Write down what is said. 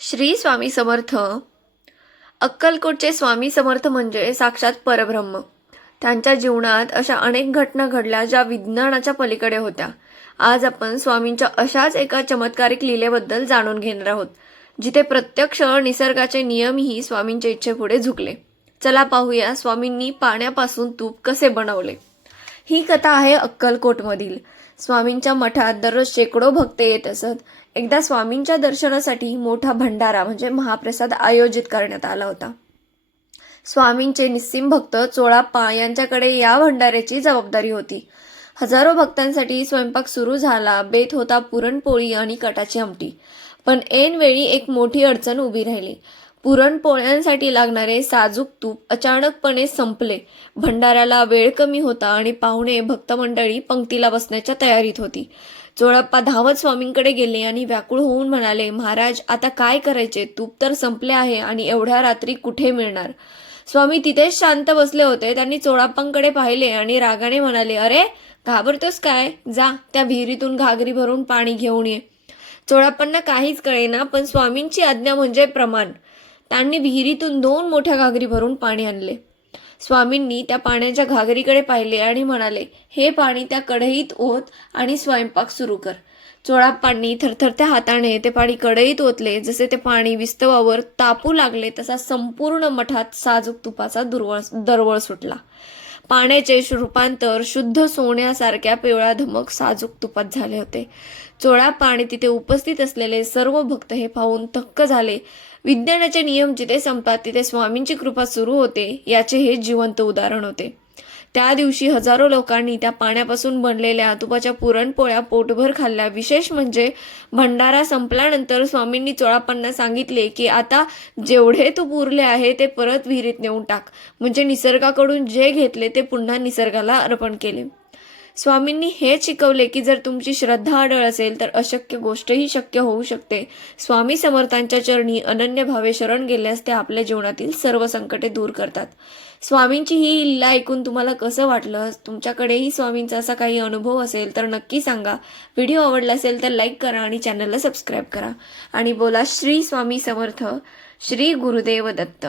श्री स्वामी समर्थ. अक्कलकोटचे स्वामी समर्थ म्हणजे साक्षात परब्रह्म. त्यांच्या जीवनात अशा अनेक घटना घडल्या ज्या विज्ञानाच्या पलीकडे होत्या. आज आपण स्वामींच्या अशाच एका चमत्कारिक लीलेबद्दल जाणून घेणार आहोत, जिथे प्रत्यक्ष निसर्गाचे नियमही स्वामींच्या इच्छेपुढे झुकले. चला पाहूया स्वामींनी पाण्यापासून तूप कसे बनवले. ही कथा आहे अक्कलकोटमधील. स्वामींच्या मठात दररोज शेकडो भक्त येत असत. एकदा स्वामींच्या दर्शनासाठी मोठा भंडारा म्हणजे महाप्रसाद आयोजित करण्यात आला होता. स्वामींचे निस्सीम भक्त चोळाप्पा यांच्याकडे या भंडाऱ्याची जबाबदारी होती. हजारो भक्तांसाठी स्वयंपाक सुरू झाला. बेत होता पुरणपोळी आणि कटाची आमटी. पण ऐनवेळी एक मोठी अडचण उभी राहिली. पुरणपोळ्यांसाठी लागणारे साजूक तूप अचानकपणे संपले. भंडाऱ्याला वेळ कमी होता आणि पाहुणे भक्त मंडळी पंक्तीला बसण्याच्या तयारीत होती. चोळप्पा धावत स्वामींकडे गेले आणि व्याकुळ होऊन म्हणाले, महाराज, आता काय करायचे? तूप तर संपले आहे आणि एवढ्या रात्री कुठे मिळणार? स्वामी तिथेच शांत बसले होते. त्यांनी चोळप्पांकडे पाहिले आणि रागाने म्हणाले, अरे, घाबरतोस काय? जा, त्या विहिरीतून घागरी भरून पाणी घेऊन ये. चोळप्पांना काहीच कळेना, पण स्वामींची आज्ञा म्हणजे प्रमाण. त्यांनी विहिरीतून 2 मोठ्या घागरी भरून पाणी आणले. स्वामींनी त्या पाण्याच्या घागरीकडे पाहिले आणि म्हणाले, हे पाणी त्या कढईत ओत आणि स्वयंपाक सुरू कर. चोळाप्पांनी थरथरत्या हाताने ते पाणी कढईत ओतले. जसे ते पाणी विस्तवावर तापू लागले तसा संपूर्ण मठात साजूक तुपाचा दरवळ सुटला. पाण्याचे रूपांतर शुद्ध सोन्यासारख्या पिवळा धमक साजूक तुपात झाले होते. चोळाप्पा आणि तिथे उपस्थित असलेले सर्व भक्त हे पाहून थक्क झाले. विज्ञानाचे नियम जिथे संपतात तिथे स्वामींची कृपा सुरू होते, याचे हे जिवंत उदाहरण होते. त्या दिवशी हजारो लोकांनी त्या पाण्यापासून बनलेल्या तुपाच्या पुरणपोळ्या पोटभर खाल्ल्या. विशेष म्हणजे भंडारा संपल्यानंतर स्वामींनी चोळाप्पांना सांगितले की आता जेवढे तूप उरले आहे ते परत विहिरीत नेऊन टाक. म्हणजे निसर्गाकडून जे घेतले ते पुन्हा निसर्गाला अर्पण केले. स्वामींनी हे शिकवले की जर तुमची श्रद्धा अढळ असेल तर अशक्य गोष्टही शक्य होऊ शकते. स्वामी समर्थांच्या चरणी अनन्य भावे शरण गेल्यास ते आपल्या जीवनातील सर्व संकटे दूर करतात. स्वामींची ही लीला ऐकून तुम्हाला कसं वाटलं? तुमच्याकडेही स्वामींचा असा काही अनुभव असेल तर नक्की सांगा. व्हिडिओ आवडला असेल तर लाईक करा आणि चॅनलला सबस्क्राईब करा आणि बोला श्री स्वामी समर्थ. श्री गुरुदेव दत्त.